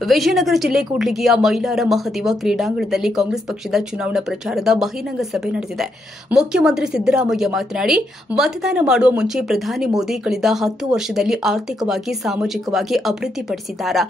ವಿಜಯನಗರ ಜಿಲ್ಲೆ ಕೂಡ್ಲಿಗಿಯ ಮೈಲಾರ ಮಹದೇವ ಕ್ರೀಡಾಂಗಣದಲ್ಲಿ ಕಾಂಗ್ರೆಸ್ ಪಕ್ಷದ ಚುನಾವಣಾ ಪ್ರಚಾರದ ಬಹಿರಂಗ ಸಭೆ ನಡೆದಿದೆ. ಮುಖ್ಯಮಂತ್ರಿ ಸಿದ್ದರಾಮಯ್ಯ ಮಾತನಾಡಿ, ಮತದಾನ ಮಾಡುವ ಮುಂಚೆ ಪ್ರಧಾನಿ ಮೋದಿ ಕಳೆದ 10 ವರ್ಷದಲ್ಲಿ ಆರ್ಥಿಕವಾಗಿ, ಸಾಮಾಜಿಕವಾಗಿ ಅಭಿವೃದ್ಧಿಪಡಿಸಿದ್ದಾರಾ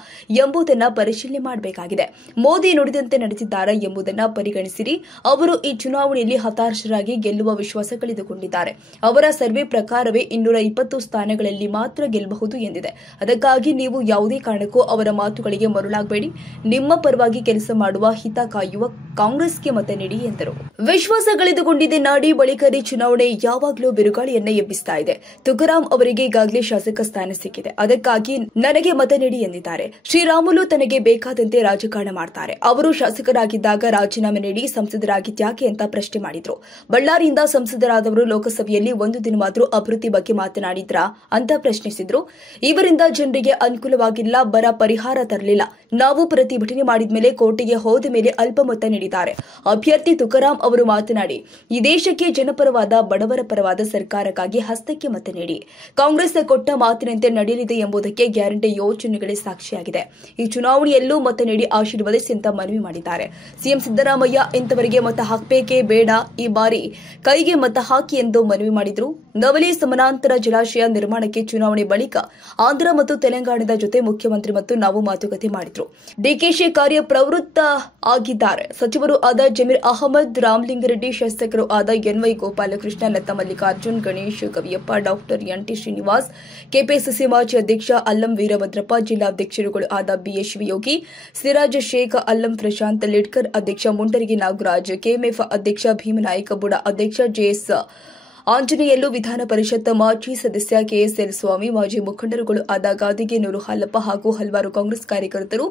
ಎಂಬುದನ್ನು ಪರಿಶೀಲನೆ ಮಾಡಬೇಕಾಗಿದೆ. ಮೋದಿ ನುಡಿದಂತೆ ನಡೆಸಿದ್ದಾರಾ ಎಂಬುದನ್ನು ಪರಿಗಣಿಸಿರಿ. ಅವರು ಈ ಚುನಾವಣೆಯಲ್ಲಿ ಹತಾಶರಾಗಿ ಗೆಲ್ಲುವ ವಿಶ್ವಾಸ ಕಳೆದುಕೊಂಡಿದ್ದಾರೆ. ಅವರ ಸರ್ವೆ ಪ್ರಕಾರವೇ 220 ಸ್ಥಾನಗಳಲ್ಲಿ ಮಾತ್ರ ಗೆಲ್ಲಬಹುದು ಎಂದಿದೆ. ಅದಕ್ಕಾಗಿ ನೀವು ಯಾವುದೇ ಕಾರಣಕ್ಕೂ ಅವರ ಮಾತುಗಳಿಗೆ ಮರುಳಾಗಬೇಡಿ. ನಿಮ್ಮ ಪರವಾಗಿ ಕೆಲಸ ಮಾಡುವ, ಹಿತ ಕಾಯುವ ಕಾಂಗ್ರೆಸ್ಗೆ ಮತ ನೀಡಿ ಎಂದರು. ವಿಶ್ವಾಸ ಕಳೆದುಕೊಂಡಿದ್ದ ನಾಡಿ ಬಳಿಕರಿ ಚುನಾವಣೆ ಯಾವಾಗಲೂ ಬಿರುಗಾಳಿಯನ್ನ ಎಬ್ಬಿಸ್ತಾ ಇದೆ. ತುಕಾರಾಂ ಅವರಿಗೆ ಈಗಾಗಲೇ ಶಾಸಕ ಸ್ಥಾನ ಸಿಕ್ಕಿದೆ. ಅದಕ್ಕಾಗಿ ನನಗೆ ಮತ ನೀಡಿ ಎಂದಿದ್ದಾರೆ. ಶ್ರೀರಾಮುಲು ತನಗೆ ಬೇಕಾದಂತೆ ರಾಜಕಾರಣ ಮಾಡ್ತಾರೆ. ಅವರು ಶಾಸಕರಾಗಿದ್ದಾಗ ರಾಜೀನಾಮೆ ನೀಡಿ ಸಂಸದರಾಗಿದ್ಯಾಕೆ ಅಂತ ಪ್ರಶ್ನೆ ಮಾಡಿದ್ರು. ಬಳ್ಳಾರಿಯಿಂದ ಸಂಸದರಾದವರು ಲೋಕಸಭೆಯಲ್ಲಿ ಒಂದು ದಿನವಾದರೂ ಅಭಿವೃದ್ಧಿ ಬಗ್ಗೆ ಮಾತನಾಡಿದ್ರಾ ಅಂತ ಪ್ರಶ್ನಿಸಿದ್ರು. ಇವರಿಂದ ಜನರಿಗೆ ಅನುಕೂಲವಾಗಿಲ್ಲ, ಬರ ಪರಿಹಾರ ತರಲಿಲ್ಲ. ನಾವು ಪ್ರತಿಭಟನೆ ಮಾಡಿದ ಮೇಲೆ ಕೋರ್ಟಿಗೆ ಹೋದ ಮೇಲೆ ಅಲ್ಪ ಮತ ನೀಡಿದ್ದಾರೆ. ಅಭ್ಯರ್ಥಿ ತುಕಾರಾಂ ಅವರು ಮಾತನಾಡಿ, ಈ ದೇಶಕ್ಕೆ ಜನಪರವಾದ, ಬಡವರ ಪರವಾದ ಸರ್ಕಾರಕ್ಕಾಗಿ ಹಸ್ತಕ್ಕೆ ಮತ ನೀಡಿ. ಕಾಂಗ್ರೆಸ್ ಕೊಟ್ಟ ಮಾತಿನಂತೆ ನಡೆಯಲಿದೆ ಎಂಬುದಕ್ಕೆ ಗ್ಯಾರಂಟಿ ಯೋಜನೆಗಳೇ ಸಾಕ್ಷಿಯಾಗಿದೆ. ಈ ಚುನಾವಣೆಯಲ್ಲೂ ಮತ ನೀಡಿ ಆಶೀರ್ವದಿಸಿ ಅಂತ ಮನವಿ ಮಾಡಿದ್ದಾರೆ. ಸಿಎಂ ಸಿದ್ದರಾಮಯ್ಯ ಇಂಥವರಿಗೆ ಮತ ಹಾಕಬೇಕೇ ಬೇಡ, ಈ ಬಾರಿ ಕೈಗೆ ಮತ ಹಾಕಿ ಎಂದು ಮನವಿ ಮಾಡಿದರು. ನವಲಿ ಸಮಾನಾಂತರ ಜಲಾಶಯ ನಿರ್ಮಾಣಕ್ಕೆ ಚುನಾವಣೆ ಬಳಿಕ ಆಂಧ್ರ ಮತ್ತು ತೆಲಂಗಾಣದ ಜೊತೆ ಮುಖ್ಯಮಂತ್ರಿ ಮತ್ತು ನಾವು ಮಾತುಕತೆ ಮಾಡಿದ್ರು. ಡಿಕೆಶಿ ಕಾರ್ಯಪ್ರವೃತ್ತ ಆಗಿದ್ದಾರೆ. ಸಚಿವರು ಆದ ಜಮೀರ್ ಅಹಮದ್, ರಾಮಲಿಂಗಾರೆಡ್ಡಿ, ಶಾಸಕರು ಆದ NY Gopalakrishna, Latha Mallikarjun, Ganesh, Kaviyappa, doctor NT Srinivas, KPCC ಮಾಜಿ ಅಧ್ಯಕ್ಷ ಅಲ್ಲಂ ವೀರಭದ್ರಪ್ಪ, ಜಿಲ್ಲಾಧ್ಯಕ್ಷರುಗಳು ಆದ ಬಿಎಸ್ ಶಿವಯೋಗಿ, ಸಿರಾಜ್ ಶೇಖ್, ಅಲ್ಲಂ ಪ್ರಶಾಂತ್, ಲಿಡ್ಕರ್ ಅಧ್ಯಕ್ಷ ಮುಂಡರಗಿ ನಾಗರಾಜ್, ಕೆಎಂಎಫ್ ಅಧ್ಯಕ್ಷ ಭೀಮನಾಯಕ, ಬುಡ ಅಧ್ಯಕ್ಷ ಜೆಎಸ್ ಆಂಜನೇಯಲು, ವಿಧಾನ ಪರಿಷತ್ ಮಾಜಿ ಸದಸ್ಯ ಕೆಎಸ್ಎಲ್ ಸ್ವಾಮಿ, ಮಾಜಿ ಮುಖಂಡರುಗಳು ಆದ ಗಾದಿಗೆ ನೂರು ಹಾಲಪ್ಪ ಹಾಗೂ ಹಲವಾರು ಕಾಂಗ್ರೆಸ್ ಕಾರ್ಯಕರ್ತರು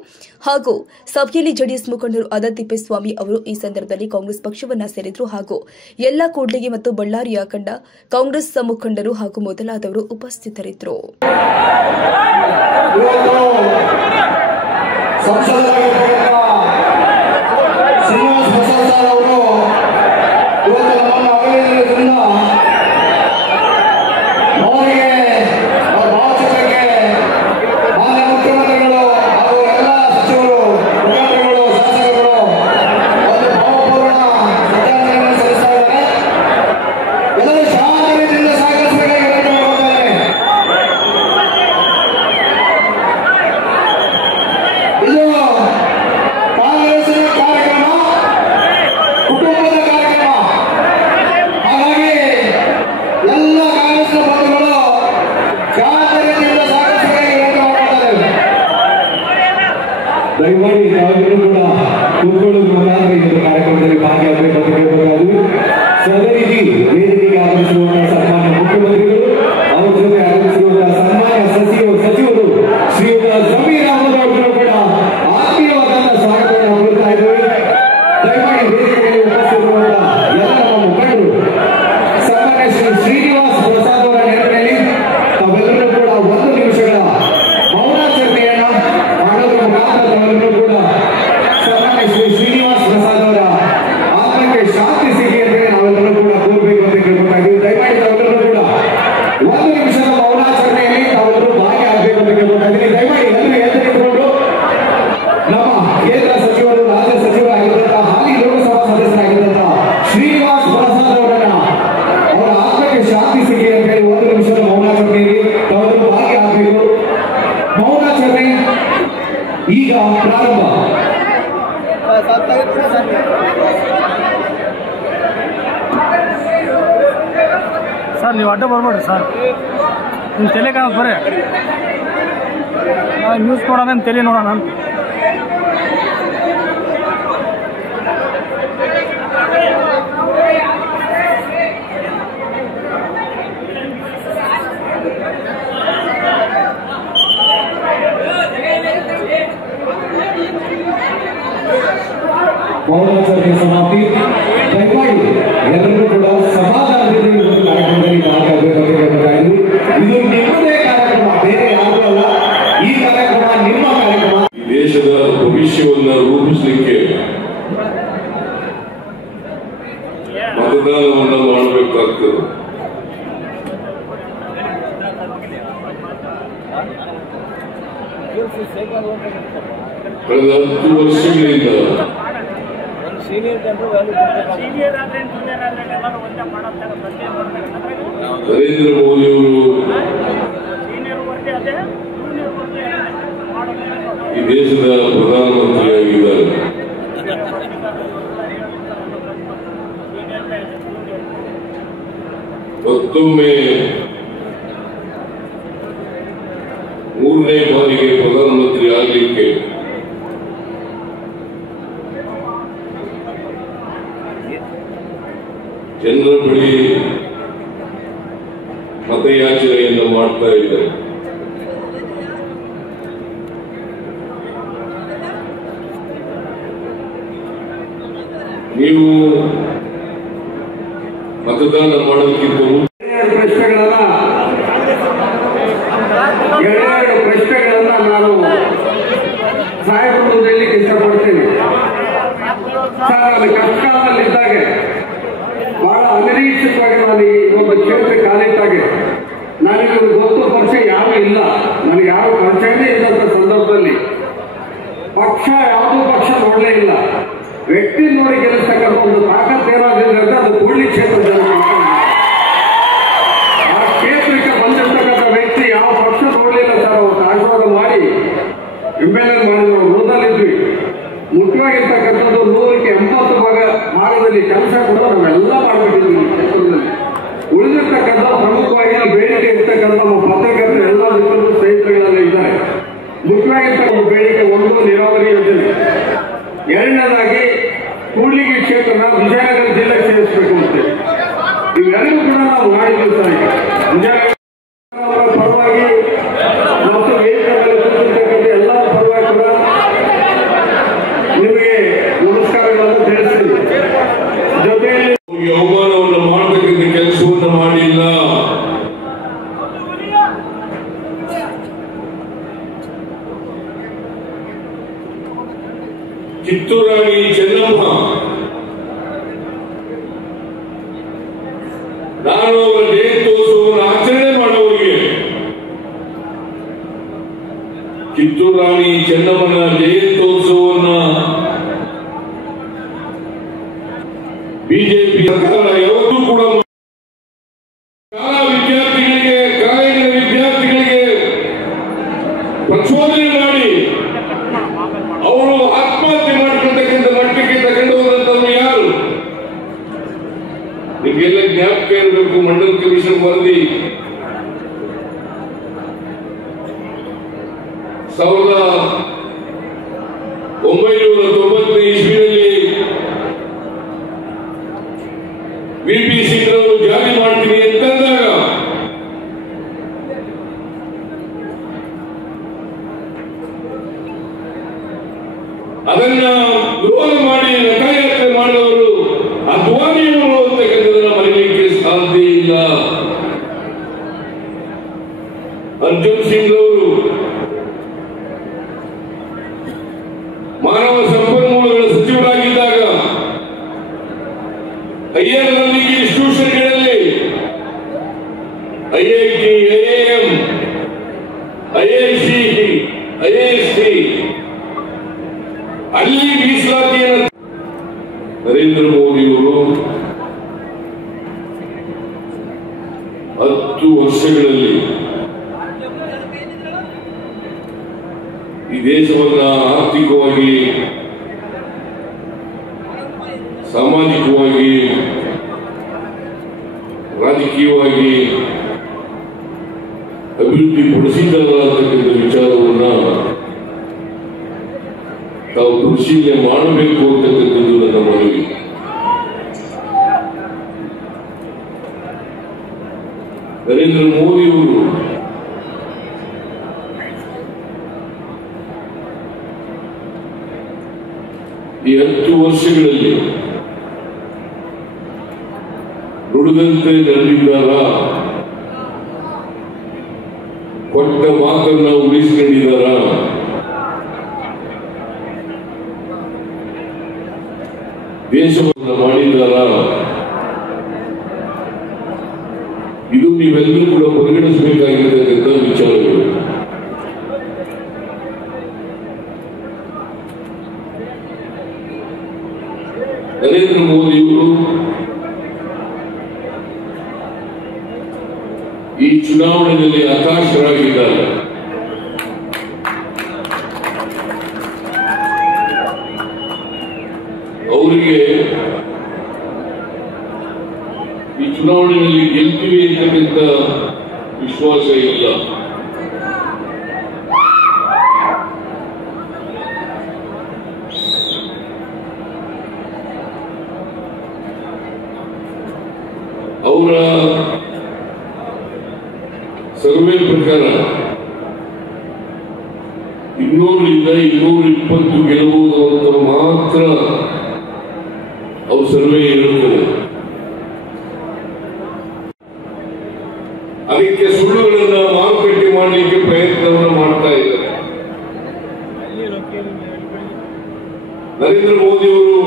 ಹಾಗೂ ಸಭೆಯಲ್ಲಿ ಜೆಡಿಎಸ್ ಮುಖಂಡರು ಆದ ತಿಪ್ಪೇಸ್ವಾಮಿ ಅವರು ಈ ಸಂದರ್ಭದಲ್ಲಿ ಕಾಂಗ್ರೆಸ್ ಪಕ್ಷವನ್ನ ಸೇರಿದ್ರು ಹಾಗೂ ಎಲ್ಲ ಕೂಡ್ಲಿಗಿ ಮತ್ತು ಬಳ್ಳಾರಿಯ ಕಂಡ ಕಾಂಗ್ರೆಸ್ ಮುಖಂಡರು ಹಾಗೂ ಮೊದಲಾದವರು ಉಪಸ್ಥಿತರಿದ್ದರು. ದಯಮಾಡಿ ಯಾವಾಗಲೂ ಕೂಡ ಕೂತ್ಕೊಳ್ಳೋದು ಮುಖಾಂತರ ಕಾರ್ಯಕ್ರಮದಲ್ಲಿ ಭಾಗಿಯಾಗಬೇಕು ಅಂತ ಕೇಳಬೇಕಾದ್ರು. ಅದೇ ರೀತಿ ವೇದಿಕೆಗೆ ಆಗಮಿಸಿರುವಂತಹ ಸನ್ಮಾನ್ಯ ಮುಖ್ಯಮಂತ್ರಿಗಳು, ಅವರ ಜೊತೆ ಆಗಮಿಸಿರುವಂತಹ ಸನ್ಮಾನ್ಯ ಸಚಿವರು ಶ್ರೀಯುತ ಜಮೀರ್ ಅಹಮದ್ ಅವರನ್ನು ಕೂಡ ಆತ್ಮೀಯವಾದಂತಹ ಸ್ವಾಗತವನ್ನು ಕೋರ್ತಾ ಇದ್ದೇವೆ. ದಯಮಾಡಿ ವೇದಿಕೆಯಲ್ಲಿ ಉಪಸ್ಥಿತರಿರುವಂತಹ ಎಲ್ಲ ನಮ್ಮ ಮುಖಂಡರು, ಸನ್ಮಾನ್ಯ ಶ್ರೀ ಶ್ರೀನಿವಾಸ್ ಪ್ರಸಾದ್ ಅವರ ನೆನಪಿನಲ್ಲಿ ತಾವೆಲ್ಲರೂ ಕೂಡ 1 ನಿಮಿಷಗಳ ಮೌನಾಚರಣೆಯನ್ನು ಮಾಡೋದ್ರ ಮುಖಾಂತರ ತಾವೆಲ್ಲರೂ ಕೂಡ ಸನ್ಮಾನ್ಯ ಶ್ರೀ ಶ್ರೀನಿವಾಸ್ ಪ್ರಸಾದ್ ಅವರ ಆತ್ಮಕ್ಕೆ ಶಾಂತಿ ಸಿಗಲಿ ಅಂತ ನಾವೆಲ್ಲರೂ ಕೂಡ ಕೋರಬೇಕು ಅಂತ ಕೇಳ್ಬೇಕಾಗಿದೆ. ದಯಮಾಡಿ ತಾವೆಲ್ಲರೂ ಕೂಡ 1 ನಿಮಿಷದ ಮೌನಾಚರಣೆಯಲ್ಲಿ ತಾವೆಲ್ಲರೂ ಭಾಗಿಯಾಗಬೇಕು ಅಂತ ಕೇಳ್ಬೇಕಾಗಿದೆ. ದಯಮಾಡಿ ಎಲ್ಲರೂ ಎದ್ದು ನಿಂತುಕೊಂಡು ನಮ್ಮ ಕೇಂದ್ರ ಸಚಿವರು, ರಾಜ್ಯ ಸಚಿವರಾಗಿರುವಂತಹ ಹಾಲಿ ಲೋಕಸಭಾ ಸದಸ್ಯರಾಗಿರುವಂತಹ ಶ್ರೀನಿವಾಸ್ ಪ್ರಸಾದ್ ಅವರನ್ನ ಅವರ ಆತ್ಮಕ್ಕೆ ಶಾಂತಿ ಸಿಗಲಿ ಅಂತ ಹೇಳಿ 1 ನಿಮಿಷದ ಮೌನಾಚರಣೆಯಲ್ಲಿ ತಾವೆಲ್ಲರೂ ಭಾಗಿಯಾಗಬೇಕು. ಮೌನಾಚರಣೆ ಈಗ ಪ್ರಾರಂಭ. ಸರ್ ನೀವು ಅಡ್ಡ ಬರ್ಬೇಡ್ರಿ ಸರ್, ನಿಮ್ಮ ತಲೆ ಕಾಣೋದು ಬರ್ರಿ, ನ್ಯೂಸ್ ನೋಡೋಣ, ನಿಮ್ಮ ತಲೆ ನೋಡೋಣ ಅಂತ. ಮೌನಾಚರಣೆ ಸಮಾಪ್ತಿ. ದಯಮಾಡಿ ಎಲ್ಲರೂ ಕೂಡ ಸಮಾಧಾನದಿಂದ ಈ ಒಂದು ಕಾರ್ಯಕ್ರಮದಲ್ಲಿ ಭಾಗಿಯಾಗಬೇಕಾಗಿದೆ. ಇದು ನಿಮ್ಮದೇ ಕಾರ್ಯಕ್ರಮ, ಬೇರೆ ಯಾರೂ ಅಲ್ಲ. ಈ ಕಾರ್ಯಕ್ರಮ ನಿಮ್ಮ ಕಾರ್ಯಕ್ರಮ. ದೇಶದ ಭವಿಷ್ಯವನ್ನು ರೂಪಿಸಲಿಕ್ಕೆ ಮತದಾನವನ್ನು ಮಾಡಬೇಕಾಗ್ತದೆ. ಕಳೆದ 10 ವರ್ಷಗಳಿಂದ ನರೇಂದ್ರ ಮೋದಿಯವರು ಈ ದೇಶದ ಪ್ರಧಾನಮಂತ್ರಿಯಾಗಿದ್ದಾರೆ. ಮತ್ತೊಮ್ಮೆ 3ನೇ ಬಾರಿಗೆ ಪ್ರಧಾನಮಂತ್ರಿ ಆಗಲಿಕ್ಕೆ ಜನರ ಬಳಿ ಮತಯಾಚನೆಯನ್ನು ಮಾಡ್ತಾ ಇದ್ದಾರೆ. ನೀವು ಮತದಾನ ಮಾಡೋದಕ್ಕಿಂತ ಎರಡು ಪ್ರಶ್ನೆಗಳನ್ನ ನಾನು ಸಾಹೇಬರು ಹೇಳಲಿಕ್ಕೆ ಇಷ್ಟಪಡ್ತೀನಿ. ಸರ್, ನಾನು ಕಷ್ಟಕಾಲದಲ್ಲಿದ್ದಾಗ ಬಹಳ ಅನಿರೀಕ್ಷಿತವಾಗಿ ನಾನು ಈ ಒಂದು ಕ್ಷೇತ್ರ ಕಾಲಿಟ್ಟಾಗೆ ನನಗೆ ಗೊತ್ತು ಪರಿಚಯ ಯಾರು ಇಲ್ಲ, ನನಗೆ ಯಾರು ಪರಿಚಯನೇ ಇದ್ದಂಥ ಸಂದರ್ಭದಲ್ಲಿ ಪಕ್ಷ ಯಾವುದೂ ಪಕ್ಷ ನೋಡಲೇ ಇಲ್ಲ, ವ್ಯಕ್ತಿ ನೋಡಿ ಗೆಲ್ಲಿಸ್ತಕ್ಕಂಥ ಒಂದು ತಾಕತ್ ಏನಾದ್ರಿಂದ ಅಂತ ಅದು ಕೂಡ್ಲಿ ಕ್ಷೇತ್ರದ ಆ ಕ್ಷೇತ್ರಕ್ಕೆ ಬಂದಿರ್ತಕ್ಕಂಥ ವ್ಯಕ್ತಿ ಯಾವ ಪಕ್ಷ ನೋಡಲಿಲ್ಲ ಸರ್. ಅವತ್ತು ಆಶೀರ್ವಾದ ಮಾಡಿ MLA ಮಾಡಿದ್ರು, ರೋದಲ್ಲಿದ್ವಿ. ಮುಖ್ಯವಾಗಿರ್ತಕ್ಕಂಥದ್ದು 100ಕ್ಕೆ 80 ಭಾಗದಲ್ಲಿ ಕೆಲಸ ಕೂಡ ನಾವೆಲ್ಲ ಮಾಡಿಬಿಟ್ಟಿದ್ವಿ ಕ್ಷೇತ್ರದಲ್ಲಿ. ಉಳಿದಿರ್ತಕ್ಕಂಥ ಪ್ರಮುಖವಾಗಿ ಬೇಡಿಕೆ ಇರ್ತಕ್ಕಂಥ ನಮ್ಮ ಪತ್ರಕರ್ತರು ಎಲ್ಲ ಮಿತ್ರರು ಸ್ನೇಹಿತರುಗಳೆಲ್ಲ ಇದ್ದಾರೆ. ಮುಖ್ಯವಾಗಿರ್ತಕ್ಕಂಥ ಬೇಡಿಕೆ ಒಂದು ನೀರಾವರಿ ಯೋಜನೆ, ಎರಡನೇದಾಗಿ ಕೂಡ್ಲಿಗಿ ಕ್ಷೇತ್ರನ ವಿಜಯನಗರ ಜಿಲ್ಲೆಗೆ ಸೇರಿಸಬೇಕು ಅಂತ ಇವೆಲ್ಲವೂ ಕೂಡ ನಾವು ಮಾಡಿದ್ವಿ ಸರ್. ವಿಜಯನಗರ ಪರವಾಗಿ ಮತ್ತು ವೇದಿಕೆಯಲ್ಲಿ ಎಲ್ಲರ ಪರವಾಗಿ ಕೂಡ ನಿಮಗೆ ನಮಸ್ಕಾರಗಳನ್ನು ತಿಳಿಸ್ತೀವಿ. ಜೊತೆಯಲ್ಲಿ ಅವಮಾನವನ್ನು ಮಾಡತಕ್ಕಂಥ ಕೆಲಸವನ್ನು ಮಾಡಿಲ್ಲ. ಕಿತ್ತೂರು ರಾಣಿ ಚೆನ್ನಮ್ಮ, ನಾನು ಅವರ ಜಯಂತ್ಯೋತ್ಸವವನ್ನು ಆಚರಣೆ ಮಾಡುವವರಿಗೆ ಕಿತ್ತೂರು ರಾಣಿ ಚೆನ್ನಮ್ಮನ ಜಯಂತ್ಯೋತ್ಸವವನ್ನು ಬಿಜೆಪಿ ಸರ್ಕಾರ ಯಾವತ್ತೂ ಕೂಡ ಶಾಲಾ ವಿದ್ಯಾರ್ಥಿಗಳಿಗೆ, ಕಾಲೇಜಿನ ವಿದ್ಯಾರ್ಥಿಗಳಿಗೆ ಪ್ರಚೋದನೆ ಮಾಡಿ ಅವರು ಆತ್ಮಹತ್ಯೆ ಮಾಡಿಕೊಳ್ತಕ್ಕಂಥ ಮಟ್ಟಕ್ಕೆ ತಗೊಂಡು ಹೋದಂತವ್ರು ಯಾರು? ನಿಮಗೆಲ್ಲ ಜ್ಞಾಪಕ ಇರಬೇಕು. ಮಂಡಲ್ ಕಮಿಷನ್ ವರದಿ 1990 ಇಸ್ವಿಯಲ್ಲಿ VP ಸಿಂಗ್ರವರು ಜಾರಿ ಮಾಡ್ತೀನಿ ಅಂತಂದಾಗ ಅದನ್ನ ವಿರೋಧ ಮಾಡಿ ರಥಯಾತ್ರೆ ಮಾಡಿದವರು ಅದ್ವಾನಿಯವರು ಅಂತಕ್ಕಂಥದನ್ನ ಮರೆಯಲಿಕ್ಕೆ ಸಾಧ್ಯ ಇಲ್ಲ. ಅರ್ಜುನ್ ಸಿಂಗ್ ಅವರು ಮಾನವ ಸಂಪನ್ಮೂಲಗಳ ಸಚಿವರಾಗಿದ್ದಾಗ ಹೈಯರ್ ಲರ್ನಿಂಗ್ ಇನ್ಸ್ಟಿಟ್ಯೂಷನ್ಗಳಲ್ಲಿ IIT, IIM, IIC, IISc ಅಲ್ಲಿ ಮೀಸಲಾತಿಯನ್ನು ನರೇಂದ್ರ ಮೋದಿಯವರು 10 ವರ್ಷಗಳಲ್ಲಿ ಈ ದೇಶವನ್ನ ಆರ್ಥಿಕವಾಗಿ, ಸಾಮಾಜಿಕವಾಗಿ, ರಾಜಕೀಯವಾಗಿ ಅಭಿವೃದ್ಧಿ ಪಡಿಸಿದ್ದಾರೆ ಅಂತಕ್ಕಂಥ ವಿಚಾರವನ್ನ ತಾವು ಪರಿಶೀಲನೆ ಮಾಡಬೇಕು ಅಂತಕ್ಕಂಥದ್ದು ನನ್ನ ಮನವಿ. ನರೇಂದ್ರ ಮೋದಿಯವರು ಈ 10 ವರ್ಷಗಳಲ್ಲಿ ನುಡಿದಂತೆ ನಡೆದಿದ್ದಾರಾ? ಕೊಟ್ಟ ಮಾತನ್ನ ಉಳಿಸಿಕೊಂಡಿದ್ದಾರಾ? ದೇಶವನ್ನು ಮಾಡಿದ್ದಾರಾ? ಇದು ನೀವೆಲ್ಲರೂ ಕೂಡ ಪರಿಗಣಿಸಬೇಕಾಗಿರ್ತಕ್ಕಂಥ ವಿಚಾರಗಳು. ನರೇಂದ್ರ ಮೋದಿಯವರು ಈ ಚುನಾವಣೆಯಲ್ಲಿ ಹತಾಶರಾಗಿದ್ದಾರೆ. ಅವರಿಗೆ ಈ ಚುನಾವಣೆಯಲ್ಲಿ ಗೆಲ್ತೀವಿ ಅಂತಕ್ಕಂಥ ವಿಶ್ವಾಸ ಇಲ್ಲ. ಅವರ ಸರ್ವೆ ಪ್ರಕಾರ 200ರಿಂದ 220 ಗೆಲ್ಲಬಹುದು ಅಂತ ಮಾತ್ರ ಅವ್ರ ಸರ್ವೆ ಇರುತ್ತದೆ. ಅದಕ್ಕೆ ಸುಳ್ಳುಗಳನ್ನ ಮಾರುಕಟ್ಟೆ ಮಾಡಲಿಕ್ಕೆ ಪ್ರಯತ್ನವನ್ನು ಮಾಡ್ತಾ ಇದ್ದಾರೆ. ನರೇಂದ್ರ ಮೋದಿಯವರು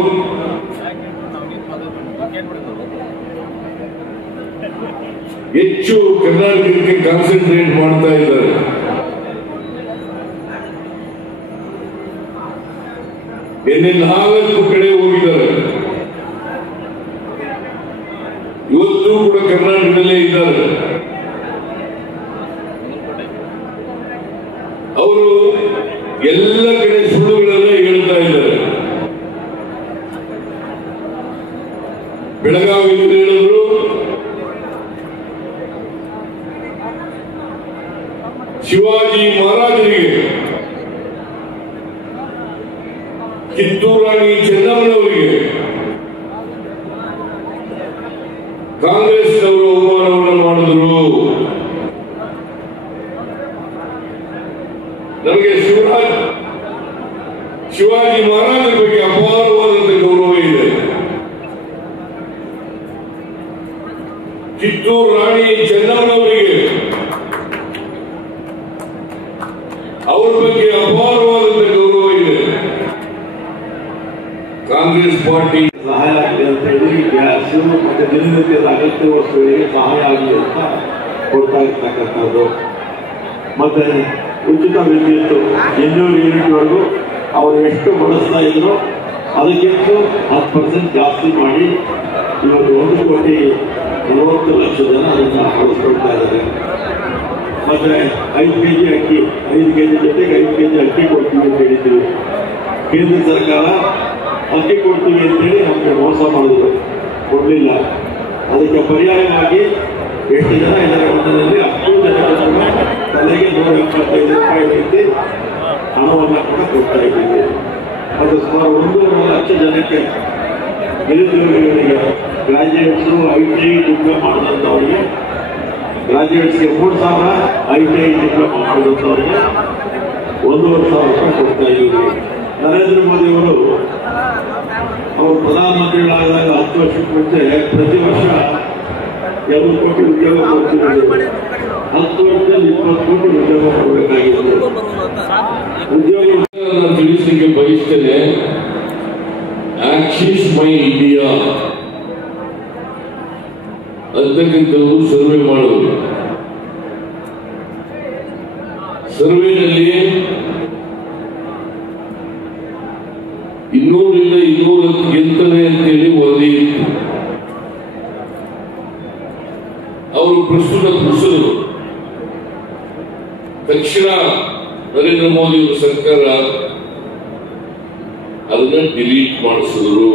ಹೆಚ್ಚು ಕರ್ನಾಟಕಕ್ಕೆ ಕಾನ್ಸಂಟ್ರೇಟ್ ಮಾಡ್ತಾ ಇದ್ದಾರೆ. ನಿನ್ನೆ 4 ಕಡೆ ಹೋಗಿದ್ದಾರೆ. ಇವತ್ತು ಕೂಡ ಕರ್ನಾಟಕದಲ್ಲೇ ಇದ್ದಾರೆ. ಅವರು ಎಲ್ಲ ಕಡೆ ಸುಳ್ಳುಗಳನ್ನ ಹೇಳ್ತಾ ಇದ್ದಾರೆ. ಬೆಳಗಾವಿಯಿಂದ ಹೇಳಿದ್ರು, ಶಿವಾಜಿ ಮಹಾರಾಜರಿಗೆ, ಕಿತ್ತೂರು ರಾಣಿ ಚೆನ್ನಮ್ಮನವರಿಗೆ ಕಾಂಗ್ರೆಸ್ನವರು ಅವಮಾನವನ್ನು ಮಾಡಿದ್ರು. ನಮಗೆ ಶಿವಾಜಿ ಮಹಾರಾಜರ ಬಗ್ಗೆ ಅಪಾರವಾದಂತ ಗೌರವ ಇದೆ. ಕಿತ್ತೂರು ರಾಣಿ ಚೆನ್ನಮ್ಮನವರಿಗೆ ಅವರ ಬಗ್ಗೆ ಅಪಾರವಾದಂತ ಗೌರವ ಇದೆ. ಕಾಂಗ್ರೆಸ್ ಪಾರ್ಟಿ ಸಹಾಯ ಆಗಿದೆ ಅಂತ ಹೇಳಿ ಗ್ಯಾಸ್ ಮತ್ತೆ ದಿನನಿತ್ಯದ ಅಗತ್ಯ ವಸ್ತುಗಳಿಗೆ ಸಹಾಯ ಆಗಲಿ ಅಂತ ಕೊಡ್ತಾ ಇರ್ತಕ್ಕಂಥದ್ದು. ಮತ್ತೆ ಉಚಿತ ವಿದ್ಯುತ್ 200 ಯೂನಿಟ್ವರೆಗೂ ಅವರು ಎಷ್ಟು ಬಳಸ್ತಾ ಇದ್ರು ಅದಕ್ಕಿಂತ 10% ಜಾಸ್ತಿ ಮಾಡಿ ಇವತ್ತು 1,40,00,000 ಜನ ಅದನ್ನು ಬಳಸ್ಕೊಳ್ತಾ ಇದ್ದಾರೆ. ಮತ್ತೆ 5 kg ಅಕ್ಕಿ, 5 kg ಜೊತೆಗೆ 5 kg ಅಕ್ಕಿ ಕೊಡ್ತೀವಿ ಅಂತ ಹೇಳಿದ್ದೀವಿ. ಕೇಂದ್ರ ಸರ್ಕಾರ ಅಕ್ಕಿ ಕೊಡ್ತೀವಿ ಅಂತೇಳಿ ನಮಗೆ ಮೋಸ ಮಾಡಿದ್ರು, ಕೊಡಲಿಲ್ಲ. ಅದಕ್ಕೆ ಪರ್ಯಾಯವಾಗಿ ಎಷ್ಟು ಜನ ಇದ್ದಾರೆ ಒಂದರಲ್ಲಿ 10 ಜನ ತಲೆಗೆ 175 ರೂಪಾಯಿ ರೀತಿ ಹಣವನ್ನು ಕೂಡ ಕೊಡ್ತಾ ಇದ್ದೀವಿ. ಅದು ಸುಮಾರು 1.5 ಲಕ್ಷ ಜನಕ್ಕೆ ನಿರುದ್ಯೋಗಿಗಳಿಗೆ, ಗ್ರಾಜ್ಯುಯೇಟ್ಸು, ITI ಡಿಪ್ಲೊಮಾ ಮಾಡಿದಂಥವ್ರಿಗೆ, ಗ್ರಾಜ್ಯುಯೇಟ್ಸ್ಗೆ 3,000, ITI ಡಿಪ್ಲೊಮಾ ಮಾಡಿದಂಥವ್ರಿಗೆ 1,500 ರೂಪಾಯಿ ಕೊಡ್ತಾ ಇದ್ದೀವಿ. ನರೇಂದ್ರ ಮೋದಿ ಅವರು ಪ್ರಧಾನಮಂತ್ರಿಗಳಾದಾಗ 10 ವರ್ಷಕ್ಕೆ ಮುಂಚೆ ಪ್ರತಿ ವರ್ಷ 2 ಕೋಟಿ ಉದ್ಯೋಗ ಕೊಡ್ತಿದ್ದಾರೆ. 10 ವರ್ಷದಲ್ಲಿ 20 ಕೋಟಿ ಉದ್ಯೋಗ ಕೊಡಬೇಕಾಗಿದೆ. ಉದ್ಯೋಗ ನಾನು ತಿಳಿಸಲಿಕ್ಕೆ ಬಯಸ್ತೇನೆ. ಆಕ್ಸಿಸ್ ಮೈ ಇಂಡಿಯಾ ಅಂತಕ್ಕಂಥವು ಸರ್ವೆ ಮಾಡೋದು. ಸರ್ವೆನಲ್ಲಿ 200ರಿಂದ 210 ಗೆಲ್ತಾರೆ ಅಂತೇಳಿ ವರದಿ ಇತ್ತು. ಅವರು ಪ್ರಸ್ತುತ ಪಡಿಸಿದ್ರು. ತಕ್ಷಣ ನರೇಂದ್ರ ಮೋದಿ ಅವರ ಸರ್ಕಾರ ಅದನ್ನ ಡಿಲೀಟ್ ಮಾಡಿಸಿದ್ರು.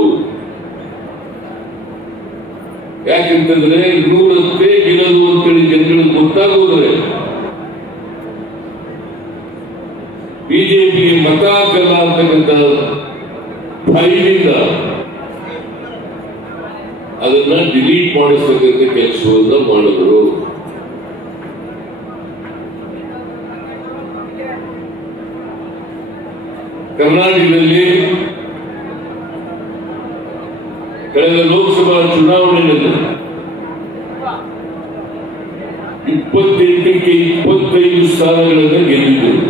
ಯಾಕೆಂತಂದ್ರೆ 210 ಗೆಲ್ಲದು ಅಂತೇಳಿ ಜನಗಳಿಗೆ ಗೊತ್ತಾಗೋದ್ರೆ ಬಿಜೆಪಿಗೆ ಮತ ಹಾಕಲ್ಲ ಅಂತಕ್ಕಂಥ ಭಯದಿಂದ ಅದನ್ನ ಡಿಲೀಟ್ ಮಾಡಿಸ್ತಕ್ಕಂಥ ಕೆಲಸವನ್ನ ಮಾಡಿದ್ರು. ಕರ್ನಾಟಕದಲ್ಲಿ ಕಳೆದ ಲೋಕಸಭಾ ಚುನಾವಣೆಯಲ್ಲಿ 28ಕ್ಕೆ 25 ಸ್ಥಾನಗಳನ್ನು ಗೆದ್ದಿದ್ದರು.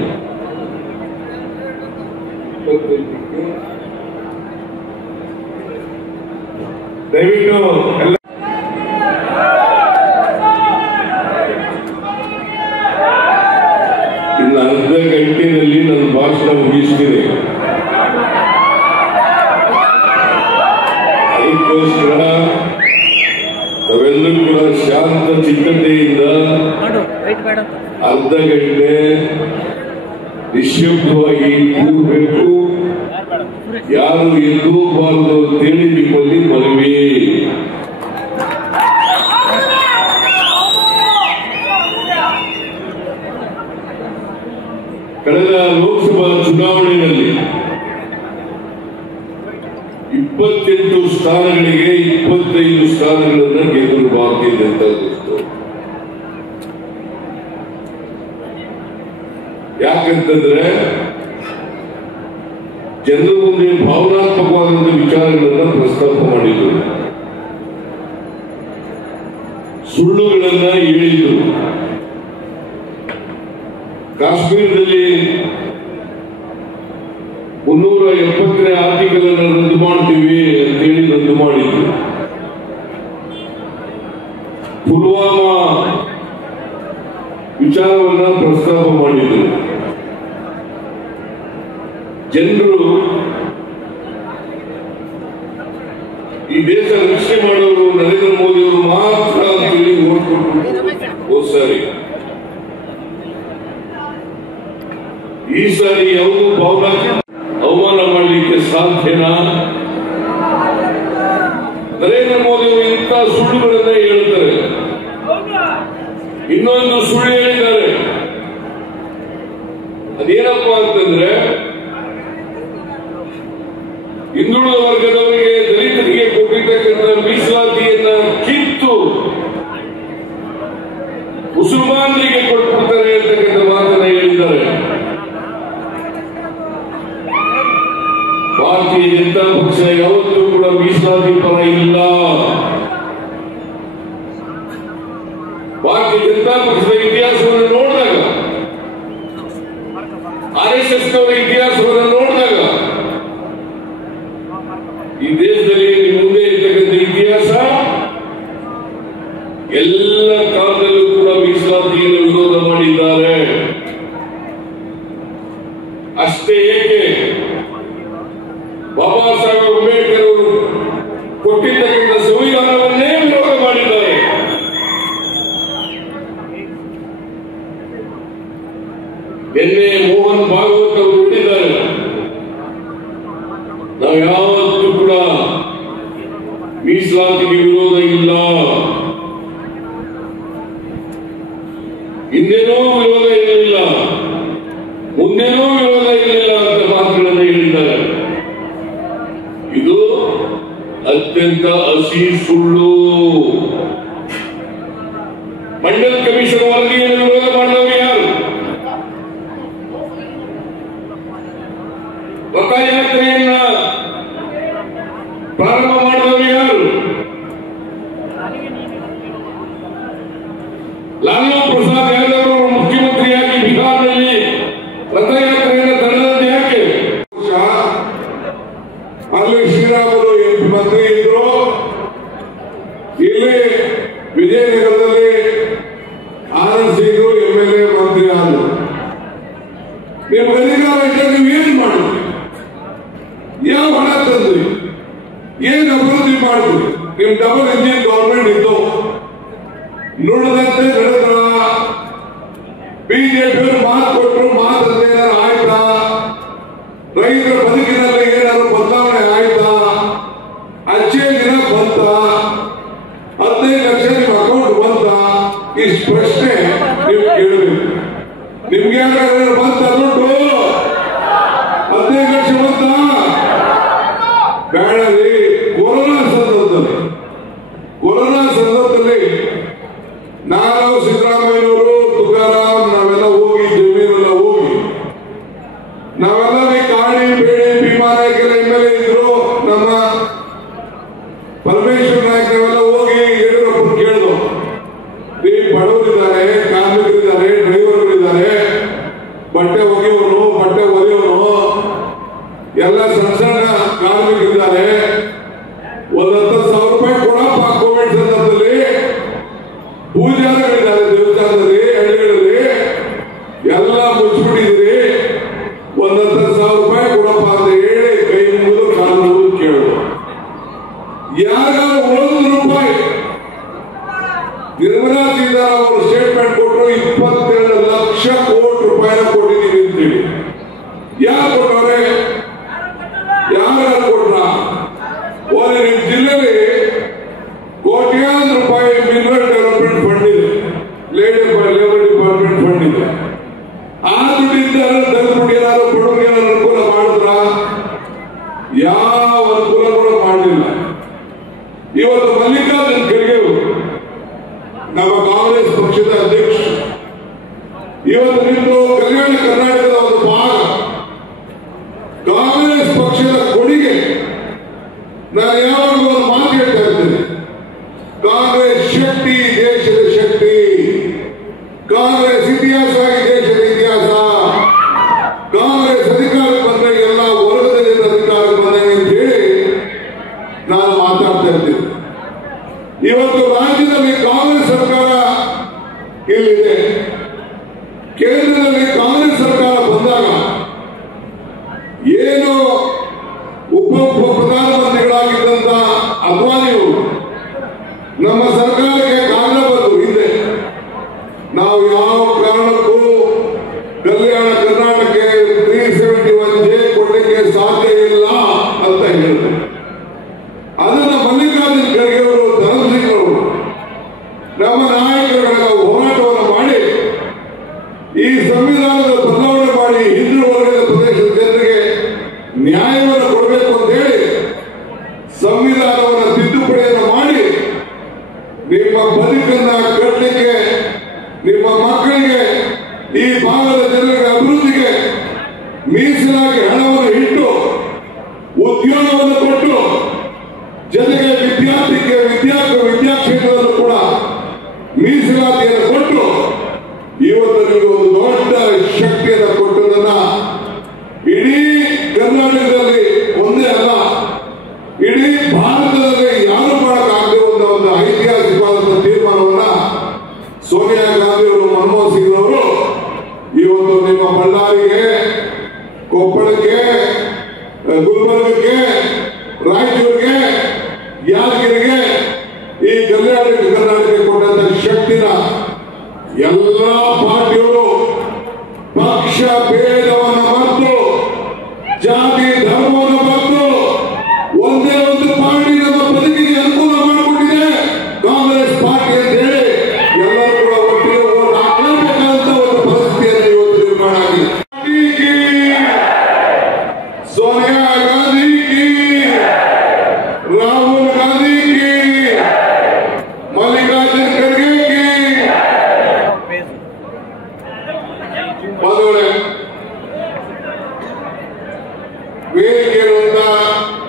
ದಯವಿಟ್ಟು ಎಲ್ಲ ಇನ್ನು ಅರ್ಧ ಗಂಟೆಯಲ್ಲಿ ನನ್ನ ಭಾಷಣ ಮುಗಿಸ್ತೀನಿ. ಅರ್ಧ ಗಂಟೆ ನಿಶ್ಶಬ್ದವಾಗಿ ಕೂರಬೇಕು, ಯಾರು ಎದ್ದೋಗಬಾರದು ಅಂತೇಳಿ ನಿಮ್ಮಲ್ಲಿ ಮನವಿ. ಕಳೆದ ಲೋಕಸಭಾ ಚುನಾವಣೆಯಲ್ಲಿ 28 ಸ್ಥಾನಗಳಿಗೆ 25 ಸ್ಥಾನಗಳನ್ನು ಗೆದ್ದರು ಭಾರತೀಯ ಜನತಾ ಪಕ್ಷ. ಯಾಕಂತಂದ್ರೆ ಜನರ ಮುಂದೆ ಭಾವನಾತ್ಮಕವಾದಂಥ ವಿಚಾರಗಳನ್ನ ಪ್ರಸ್ತಾಪ ಮಾಡಿದ್ರು, ಸುಳ್ಳುಗಳನ್ನ ಹೇಳಿದ್ರು. ಕಾಶ್ಮೀರದಲ್ಲಿ 370ನೇ ಆರ್ಟಿಕಲ್ ಅನ್ನು ರದ್ದು ಮಾಡ್ತೀವಿ ಅಂತೇಳಿ ರದ್ದು ಮಾಡಿದ್ರು. ಪುಲ್ವಾಮಾ ವಿಚಾರವನ್ನ ಪ್ರಸ್ತಾಪ ಮಾಡಿದ್ರು. ಜನರು ಈ ದೇಶ ರಕ್ಷಣೆ ಮಾಡೋರು ನರೇಂದ್ರ ಮೋದಿ ಅವರು ಮಾತ್ರ ಅಂತೇಳಿ ಓಟ್ ಕೊಟ್ಟು ಸಾರಿ. ಈ ಸಾರಿ ಯಾವುದು ಅವಮಾನ ಮಾಡಲಿಕ್ಕೆ ಸಾಧ್ಯನಾ? ನರೇಂದ್ರ ಮೋದಿ ಅವರು ಇಂಥ ಸುಳ್ಳುಗಳನ್ನ ಹೇಳ್ತಾರೆ. ಇನ್ನೊಂದು ಸುಳ್ಳು ಹೇಳಿದ್ದಾರೆ, ಅದೇನಪ್ಪ ಅಂತಂದ್ರೆ ಹಿಂದುಳಿದ ವರ್ಗದವರಿಗೆ, ದಲಿತರಿಗೆ ಕೊಟ್ಟಿರ್ತಕ್ಕಂಥ ಮೀಸಲಾತಿಯನ್ನ ಕಿತ್ತು ಮುಸಲ್ಮಾನರಿಗೆ ಕೊಟ್ಬಿಡ್ತಾರೆ ಅಂತಕ್ಕಂಥ ಮಾತನ್ನ ಹೇಳಿದ್ದಾರೆ. ಭಾರತೀಯ ಜನತಾ ಪಕ್ಷ ಯಾವತ್ತೂ ಕೂಡ ಮೀಸಲಾತಿ ಪರ ಇಲ್ಲ. ಭಾರತೀಯ ಜನತಾ ಪಕ್ಷದ ಇತಿಹಾಸವನ್ನು ನೋಡಿದಾಗ, RSS ನವರ ಇತಿಹಾಸವನ್ನು ನೋಡಿದಾಗ ಈ ದೇಶದಲ್ಲಿ ಮುಂದೆ ಇರ್ತಕ್ಕಂಥ ಇತಿಹಾಸ ಎಲ್ಲ ಕಾಲದಲ್ಲೂ ಕೂಡ ಮೀಸಲಾತಿಯನ್ನು ವಿರೋಧ ಮಾಡಿದ್ದಾರೆ. ಅಷ್ಟೇ ಏಕೆ, ಬಾಬಾ ಸಾಹೇಬ್ ಅಂಬೇಡ್ಕರ್ ಅವರು ಕೊಟ್ಟಿರ್ತಕ್ಕಂಥ ಸಂವಿಧಾನವನ್ನೇ ವಿರೋಧ ಮಾಡಿದ್ದಾರೆ. ನಿನ್ನೆ ಮೋಹನ್ ಭಾಗವತ್ ಅವರು ಹೇಳಿದ್ದಾರೆ, ನಾವು ಯಾವತ್ತೂ ಕೂಡ ಮೀಸಲಾತಿಗೆ ವಿರೋಧ ಇಲ್ಲ, ಹಿಂದೆನೂ ವಿರೋಧ ಇರಲಿಲ್ಲ, ಮುಂದೆನೂ ವಿರೋಧ ಇರಲಿಲ್ಲ ಅಂತ ಮಾತುಗಳನ್ನು ಹೇಳಿದ್ದಾರೆ. ಇದು ಅತ್ಯಂತ ಹಸಿ ಸುಳ್ಳು. ಮಂಡಲ್ ಕಮಿಷನ್ ವರದಿಯನ್ನು ವಿರೋಧ ಮಾಡಿದವರು ಯಾರು? ರಥಯಾತ್ರೆಯನ್ನ ಪ್ರಾರಂಭ ಮಾಡಿದವರು ಯಾರು? ಲಾಲೂ ಪ್ರಸಾದ್ ಯಾದವ್ ಅವರು ಮುಖ್ಯಮಂತ್ರಿಯಾಗಿ ಬಿಹಾರದಲ್ಲಿ ರಥಯಾತ್ರೆಯನ್ನು ತಡೆದದ್ದು ಯಾಕೆ? ಅಲ್ಲಿ ಶ್ರೀರಾಮುಲು ಮಂತ್ರಿ ಇದ್ರು, ಇಲ್ಲಿ ವಿಜಯನಗರದಲ್ಲಿ RS ಇದ್ರು, MLA ಮಂತ್ರಿ ಆದ್ರು. ನಿಮ್ಗೆ ಅಧಿಕಾರ ಇದ್ದರೆ ನೀವು ಏನ್ ಮಾಡಿದ್ರಿ? ಯಾವ ಹಣ ತಂದ್ರಿ? ಏನ್ ಅಭಿವೃದ್ಧಿ ಮಾಡಿದ್ರಿ? ನಿಮ್ ಡಬಲ್ ಇಂಜಿನ್ ಗವರ್ಮೆಂಟ್ ಇತ್ತು, ನುಡಿದಂತೆ ನಡೆದ್ರ? ಬಿಜೆಪಿಯವರು ಮಾತು ಕೊಟ್ಟರು, ಮಾತಂತೆ ಏನಾದ್ರು ಆಯ್ತಾ? ರೈತರ ಬದುಕಿನಲ್ಲಿ ಏನಾದ್ರು ಬದಲಾವಣೆ ಆಯ್ತಾ? ಅಚ್ಚೇ ದಿನ ಬಂತ? 15 ಲಕ್ಷ ನಿಮ್ಮ ಅಕೌಂಟ್ ಬಂತ? ಇಷ್ಟು ಪ್ರಶ್ನೆ ನೀವು ಕೇಳಬೇಕು. ನಿಮ್ಗೆ ಯಾಕಂದ್ರೆ ಬಂತ ದುಡ್ಡು? 15 ಲಕ್ಷ ಬಂತ? ಬೇಡರಿ. ಕೊರೋನಾ ಸಂದರ್ಭದಲ್ಲಿ ನಾನು, ಸಿದ್ದರಾಮಯ್ಯನವರು, ತುಕಾರಾಮ್ ನಾವೆಲ್ಲ ಹೋಗಿ ಜಮೀನೆಲ್ಲ ಹೋಗಿ ನಾವೆಲ್ಲ ಕಾಡಿ ಬೇಡಿ ಭೀಮಾ ನಾಯಕರ MLA ಇದ್ರು, ನಮ್ಮ ಪರಮೇಶ್ವರ್ ನಾಯಕ್ ನಾವೆಲ್ಲ ಹೋಗಿ ಯಡಿಯೂರಪ್ಪ ಕೇಳಿದ್ರು, ಬಡವರಿದ್ದಾರೆ, ಕಾರ್ಮಿಕರಿದ್ದಾರೆ, ಡ್ರೈವರ್ಗಳಿದ್ದಾರೆ, ಬಟ್ಟೆ ಒಗೆಯೋನು, ಬಟ್ಟೆ ಒಗೆಯೋನು, ಎಲ್ಲ ಸಣ್ಣ ಸಣ್ಣ ಕಾರ್ಮಿಕರಿದ್ದಾರೆ, 10,000 ರೂಪಾಯಿ ಕೊಡಪ್ಪ. ಕೋವಿಡ್ ಸಂದರ್ಭದಲ್ಲಿ ಪೂಜಾರಿಗಳಿದ್ದಾರೆ, ದೇವಸ್ಥಾನದಲ್ಲಿ, ಹಳ್ಳಿಗಳಲ್ಲಿ ಎಲ್ಲ ಮುಚ್ಚಿಬಿಟ್ಟಿದ್ರಿ, 10,000 ರೂಪಾಯಿ ಕೊಡಪ್ಪ ಅಂತ ಹೇಳಿ ಕೈ ಮುಗಿದು ಕಾಲು ಮುಗಿದು ಕೇಳಿದ್ರು. ಯಾರಿಗಾದ್ರು 1 ರೂಪಾಯಿ ನಿರ್ಮಲಾ ಸೀತಾರಾಮನ್ ಅವರು ಸ್ಟೇಟ್ಮೆಂಟ್ ಕೊಟ್ಟರು, 22 ಲಕ್ಷ ಯಾವ ಅನುಕೂಲಗಳು ಮಾಡಲಿಲ್ಲ. ಇವತ್ತು ಮಲ್ಲಿಕಾರ್ಜುನ್ ಖರ್ಗೆ ನಮ್ಮ ಕಾಂಗ್ರೆಸ್ ಪಕ್ಷದ ಅಧ್ಯಕ್ಷ, ಇವತ್ತು ನಿಂತು ಕಲ್ಯಾಣ ಕರ್ನಾಟಕದ ಒಂದು ಭಾಗ ಕಾಂಗ್ರೆಸ್ ಪಕ್ಷದ ಕೊಡುಗೆ. ನಾನು ಯಾವಾಗಲೂ ಒಂದು ಮಾತು ಹೇಳ್ತಾ ಇದ್ದೇನೆ, ಕಾಂಗ್ರೆಸ್ ಶಕ್ತಿ ದೇಶದ ಶಕ್ತಿ, ಕಾಂಗ್ರೆಸ್ ಇತಿಹಾಸ ದೇಶದ ಇತಿಹಾಸ. ಕಾಂಗ್ರೆಸ್ ಅಧಿಕಾರಕ್ಕೆ ಬಂದರೆ ಎಲ್ಲ ವರ್ಗದ ಅಧಿಕಾರಕ್ಕೆ ಬಂದಂಗೆ ಅಂತ ಹೇಳಿ ನಾನು ಮಾತಾಡ್ತಾ ಇದ್ದೇನೆ. ಇವತ್ತು ರಾಜ್ಯದಲ್ಲಿ ಕಾಂಗ್ರೆಸ್ ಸರ್ಕಾರ ಇಲ್ಲಿದೆ, ಕೇಂದ್ರದಲ್ಲಿ ಕಾಂಗ್ರೆಸ್ ಸರ್ಕಾರ ಬಂದಾಗ ಏನು ಉಪ ಪ್ರಧಾನಮಂತ್ರಿಗಳಾಗಿದ್ದಂತ ಅದ್ವಾನಿಯವರು ನಮ್ಮ ಸರ್ಕಾರಕ್ಕೆ ಕಾರಣ ಬಂದು ಹಿಂದೆ ನಾವು ಯಾವ ಕಾರಣಕ್ಕೂ ಕಲ್ಯಾಣ ಕರ್ನಾಟಕಕ್ಕೆ 371J ಕೊಡಲಿಕ್ಕೆ ಸಾಧ್ಯ ಇಲ್ಲ ಅಂತ ಹೇಳಿದ್ರು. ಅದನ್ನು ಮಲ್ಲಿಕಾರ್ಜುನ್ ಖರ್ಗೆ ಅವರು, ಧರ್ಮಸಿಂಗ್ ಅವರು, ನಮ್ಮ ನಾಯಕರುಗಳ ಹೋರಾಟವನ್ನು ಮಾಡಿ ಈ ಸಂವಿಧಾನದ ಬದಲಾವಣೆ ಮಾಡಿ ಹಿಂದುಳಿದ ವರ್ಗದ ಪ್ರದೇಶದ ಜನರಿಗೆ ನ್ಯಾಯವನ್ನು ಕೊಡಬೇಕು ಅಂತ ಹೇಳಿ ಸಂವಿಧಾನವನ್ನು ತಿದ್ದುಪಡಿಯನ್ನು ಮಾಡಿ ನಿಮ್ಮ ಬದುಕನ್ನ ಕಟ್ಟಲಿಕ್ಕೆ, ನಿಮ್ಮ ಮಕ್ಕಳಿಗೆ, ಈ ಭಾಗದ ಜನರಿಗೆ ಅಭಿವೃದ್ಧಿಗೆ ಮೀಸಲಾಗಿ ಹಣವನ್ನು ಇಟ್ಟು ಉದ್ಯೋಗವನ್ನು ಕೊಟ್ಟು ಜೊತೆಗೆ ವಿದ್ಯಾಕ್ಷೇತ್ರದಲ್ಲೂ ಕೂಡ ಮೀಸಲಾತಿಯನ್ನು ಕೊಟ್ಟು ಇವತ್ತು ನಿಮಗೆ ಒಂದು ದೊಡ್ಡ ಶಕ್ತಿಯನ್ನು ಕೊಟ್ಟದನ್ನ ಇಡೀ ಕರ್ನಾಟಕದಲ್ಲಿ ಒಂದೇ ಅಲ್ಲ, ಇಡೀ ಭಾರತದಲ್ಲಿ ಯಾರು ಮಾಡಕ್ಕಾಗದೆ ಒಂದು ಐತಿಹಾಸಿಕವಾದಂತಹ ತೀರ್ಮಾನವನ್ನ ಸೋನಿಯಾ ಗಾಂಧಿ ಅವರು, ಮನಮೋಹನ್ ಸಿಂಗ್ ಅವರು ಇವತ್ತು ನಿಮ್ಮ ಬಳ್ಳಾರಿಗೆ, ಕೊಪ್ಪಳಕ್ಕೆ, ಗುಲ್ಬರ್ಗಕ್ಕೆ, ರಾಯಚೂರಿಗೆ, ಯಾದಗಿರಿಗೆ, ಈ ಕಲ್ಯಾಣ ಕರ್ನಾಟಕಕ್ಕೆ ಕೊಟ್ಟಂತ ಶಕ್ತಿನ ಎಲ್ಲ ಪಾರ್ಟಿಯವರು ಪಕ್ಷ ಭೇದವನ್ನು ಮರೆತು, ಜಾತಿ ಧರ್ಮವನ್ನು ಮರೆತು ಒಂದೇ ಒಂದು ಪಾರ್ಟಿ ನಮ್ಮ ಬದುಕಿಗೆ ಅನುಕೂಲ ಮಾಡಿಕೊಟ್ಟಿದೆ, ಕಾಂಗ್ರೆಸ್ ಪಾರ್ಟಿ ಅಂತ ಹೇಳಿ ಎಲ್ಲರೂ ಕೂಡ ಒಟ್ಟಿಗೆ ಓಟ್ ಹಾಕಲೇಬೇಕಾದಂತ ಒಂದು ಪರಿಸ್ಥಿತಿಯನ್ನು ಇವತ್ತು ನಿರ್ಮಾಣ ಆಗಿದೆ. ಸೋನಿಯಾ ಗಾಂಧಿ ಕಿ, ರಾಹುಲ್ ಗಾಂಧಿ ಕಿ, ಮಲ್ಲಿಕಾರ್ಜುನ್ ಖರ್ಗೆ ಕಿ. ಬಂಧುಗಳೇ, ವೇದಿಕೆಯಿಂದ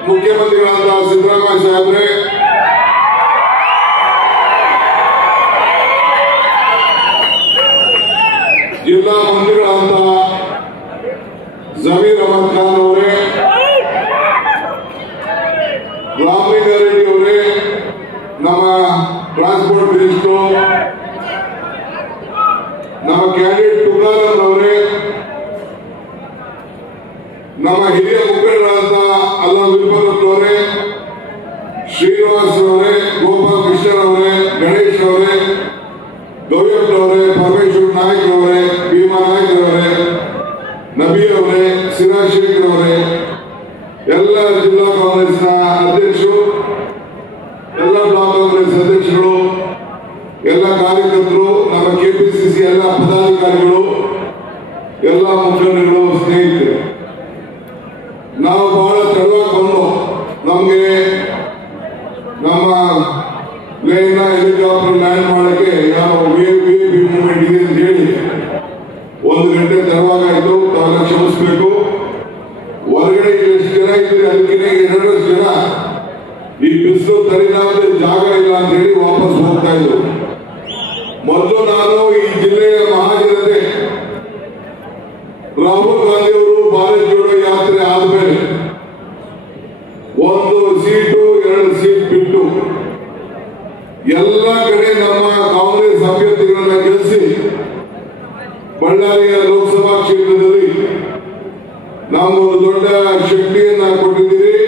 ಮುಖ್ಯಮಂತ್ರಿಗಳಾದ ಸಿದ್ದರಾಮಯ್ಯ ಸಾಹೇಬ್ರೆ, ಜಿಲ್ಲಾ ಮಂತ್ರಿಗಳಾದ ಜಮೀರ್ ಅಹಮದ್ ಖಾನ್ ಅವರೇ, ರಾಮಲಿಂಗಾರೆಡ್ಡಿ ಅವರೇ, ನಮ್ಮ ಟ್ರಾನ್ಸ್ಪೋರ್ಟ್ ಮಿನಿಸ್ಟರ್, ನಮ್ಮ ಕ್ಯಾಂಡಿಡೇಟ್ ತುಕಾರಾಮ್ ಅವರೇ, ನಮ್ಮ ಹಿರಿಯ ಮುಖಂಡರಾದ ಅಲ್ಲಾ ವಿಲ್ಪರತ್ ಅವರೇ, ಶ್ರೀನಿವಾಸ್ ಅವರೇ, ಗೋಪಾಲ್ ಕೃಷ್ಣನ್ ಅವರೇ, ಗಣೇಶ್ ಅವರೇ, ಗೌಯಪ್ಪ ಅವರೇ, ಪರಮೇಶ್ವರ್ ನಾಯ್ಕ ಅವರೇ, ಭೀಮಾ ನಾಯ್ಕ ಅವರೇ, ನಬಿ ಅವರೇ, ಸಿರಾಜ್ ಶೇಖರ್ ಅವರೇ, ಎಲ್ಲ ಜಿಲ್ಲಾ ಕಾಂಗ್ರೆಸ್ನ ಅಧ್ಯಕ್ಷರು, ಎಲ್ಲ ಬ್ಲಾಕ್ ಕಾಂಗ್ರೆಸ್ ಅಧ್ಯಕ್ಷರು, ಎಲ್ಲ ಕಾರ್ಯಕರ್ತರು, ನಮ್ಮ ಕೆಪಿಸಿಸಿ ಎಲ್ಲ ಪದಾಧಿಕಾರಿಗಳು, ಎಲ್ಲ ಮುಖಂಡರು, ಸ್ನೇಹಿತರು, ನಾವು ಬಹಳ ತಡವಾಗಿ ಬಂದು ನಮಗೆ ನಮ್ಮ ಪ್ಲೇನ್ ಹೆಲಿಕಾಪ್ಟರ್ ಲ್ಯಾಂಡ್ ಮಾಡಕ್ಕೆ ಯಾವ ವಿಐಪಿ ಮೂವ್ಮೆಂಟ್ ಇದೆ ಅಂತ ಹೇಳಿ 1 ಗಂಟೆ ತಡವಾಗಾಯ್ತು. ತಾವೆಲ್ಲ ಕ್ಷಮಿಸಬೇಕು. ಹೊರಗಡೆ ಎಷ್ಟು ಜನ ಇದ್ರೆ ಅದಕ್ಕೆ 2 ಜನ ಈ ಬಿಸಿಲು ತಡಿಲಾದ ಜಾಗ ಇಲ್ಲ ಅಂತ ಹೇಳಿ ವಾಪಸ್ ಹೋಗ್ತಾ ಇದ್ರು. ಮೊದಲು ನಾನು ಈ ಜಿಲ್ಲೆಯ ಮಹಾಜನತೆ ರಾಹುಲ್ ಗಾಂಧಿ ಅವರು ಭಾರತ್ ಜೋಡೋ ಯಾತ್ರೆ ಆದ್ಮೇಲೆ 1 ಸೀಟು 2 ಸೀಟ್ ಬಿಟ್ಟು ಎಲ್ಲ ಕಡೆ ನಮ್ಮ ಕಾಂಗ್ರೆಸ್ ಅಭ್ಯರ್ಥಿಗಳನ್ನ ಗೆಲ್ಲಿಸಿ ಬಳ್ಳಾರಿಯ ಲೋಕಸಭಾ ಕ್ಷೇತ್ರದಲ್ಲಿ ನಾವು ಒಂದು ದೊಡ್ಡ ಶಕ್ತಿಯನ್ನ ಕೊಟ್ಟಿದ್ದೀರಿ.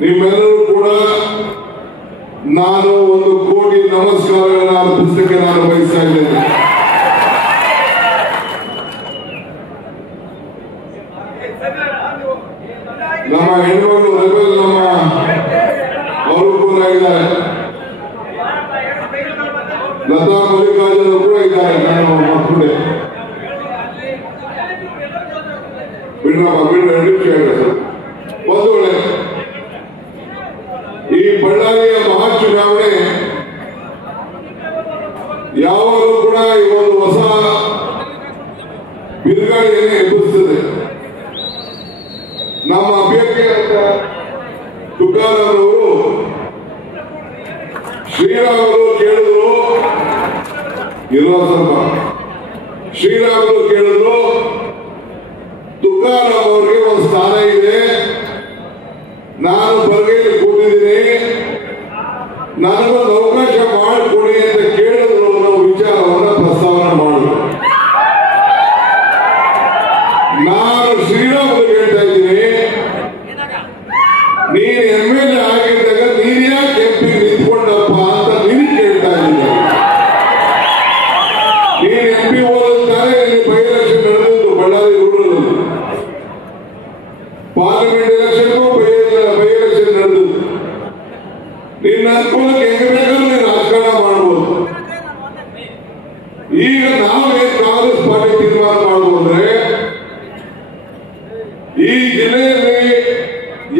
ನಿಮ್ಮೆಲ್ಲರೂ ಕೂಡ ನಾನು 1 ಕೋಟಿ ನಮಸ್ಕಾರಗಳನ್ನ ಅರ್ಪಿಸಲಿಕ್ಕೆ ನಾನು ಬಯಸ್ತಾ ಇದ್ದೇನೆ. ನಮ್ಮ ಹೆಣ್ಮಗಳು ರೆಬೆಲ್ ನಮ್ಮ ಅವರು ಕೂಡ ಇದ್ದಾರೆ, ಲತಾ ಮಲ್ಲಿಕಾರ್ಜುನ್ ಕೂಡ ಇದ್ದಾರೆ. ನಾನು ಮಕ್ಕಳೇ ಬಿಡ್ರಪ್ಪ, ಬಿಡ್ರ 2 ನಿಮಿಷ ಹೇಳಿ ಸರ್. ಬಂಧುಗಳೇ, ಈ ಬಳ್ಳಾರಿಯ ಮಹಾ ಚುನಾವಣೆ ಯಾವಾಗಲೂ ಕೂಡ ಈ ಒಂದು ಹೊಸ ಬಿರುಗಾಳಿಯನ್ನು ಎಬ್ಬಿಸುತ್ತದೆ. ನಮ್ಮ ಅಭ್ಯರ್ಥಿಯಾದ ತುಕಾರಾಮರವರು ಶ್ರೀರಾಮರು ಕೇಳಿದ್ರು, ಇರೋ ಸ್ವಲ್ಪ ಶ್ರೀರಾಮರು ಕೇಳಿದ್ರು, ತುಕಾರಾಮ್ ಅವರಿಗೆ ಒಂದು ಸ್ಥಾನ ಇದೆ, ನಾನು ಬರಗೈಲಿ ಕೂತಿದ್ದೀನಿ, ನನಗೊಂದು ಅವಕಾಶ ಮಾಡಿಕೊಡಿ ಅಂತ ಕೇಳಿದ್ರು ಅನ್ನೋ ವಿಚಾರವನ್ನು ಪ್ರಸ್ತಾವನೆ ಮಾಡಿದ್ರು. ನಾನು ಶ್ರೀರಾಮರು ಹೇಳ್ತಾ ಇದ್ದೀನಿ, ನೀನು MLA ಆಗಿದ್ದಾಗ ನೀನ್ ಯಾಕೆ MP ನಿಂತ್ಕೊಂಡಪ್ಪ ಅಂತ ನೀನು ಕೇಳ್ತಾ ಇದ್ದೀನಿ. ನೀನು MP ಹೋದಂತಾರೆ ಇಲ್ಲಿ ಬೈ ಎಲೆಕ್ಷನ್ ನಡೆದಿದ್ದು ಬಳ್ಳಾರಿ ರೂರಲ್, ಪಾರ್ಲಿಮೆಂಟ್ ಎಲೆಕ್ಷನ್ಗೂ ಬೈ ಎಲೆಕ್ಷನ್ ನಡೆದಿದ್ದು. ನಿನ್ನ ಅನುಕೂಲಕ್ಕೆ ಹೆಂಗ್ ಬೇಕಾದ್ರೂ ನೀನು ರಾಜಕಾರಣ ಮಾಡ್ಬೋದು. ಈಗ ನಾವೇನ್ ಕಾಂಗ್ರೆಸ್ ಪಾರ್ಟಿ ತೀರ್ಮಾನ ಮಾಡ್ಬೋದು ಅಂದ್ರೆ, ಈ ಜಿಲ್ಲೆಯಲ್ಲಿ